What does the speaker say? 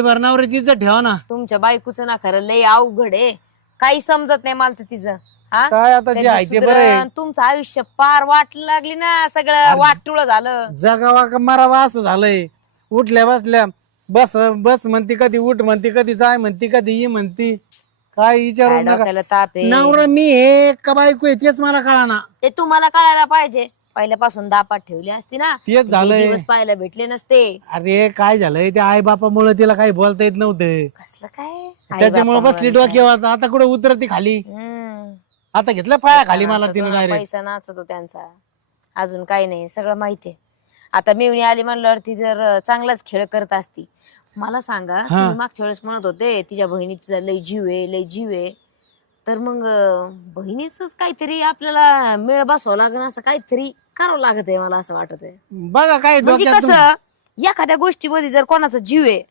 भरणावरची इज्जत ठेवा ना. तुमच्या बायकोचं ना खरं लय अवघड आहे, काही समजत नाही मला तर तिचं. हा काय आता जे आहे ते बरं आहे. सुधरण, तुमचं आयुष्य पार वाट लागली ना, सगळं वाटुळ झालं. जगावा का मरावा असं झालंय. उठल्या बसल्या बस बस म्हणती, कधी उठ म्हणती, कधी जाय म्हणती, कधी ये म्हणती. काय विचारू काय नका. डोक्याला ताप आहे. नवरा मी हे का बायको आहे तेच मला कळाना. ते तुम्हाला कळायला पाहिजे, पहिल्यापासून दापात ठेवली असती ना, तेच झालंय. दिवस पाहायला भेटले नसते. अरे काय झालंय, त्या आई बापामुळे तिला काही बोलता येत नव्हतं. कसलं काय त्याच्यामुळे बसली डोक्यावर. आता कुठे उतरती खाली. आता घेतलं पाया खाली मला तिला डायरेक्ट. पैसा नाचतो त्यांचा, अजून काही नाही, सगळं माहितीये. आता मिळून आली म्हणल्यावर ती जर चांगलाच खेळ करत असती. मला सांगा, तुम्ही मागच्या वेळेस म्हणत होते तिच्या बहिणीचा लय जीव आहे, लय जीव आहे. तर मग बहिणीच काहीतरी आपल्याला मेळ बसवावं लागेल, असं काहीतरी करावं लागत आहे मला असं वाटत आहे. बघा काय म्हणजे डोक्यात कसं, एखाद्या गोष्टीमध्ये जर कोणाचा जीव आहे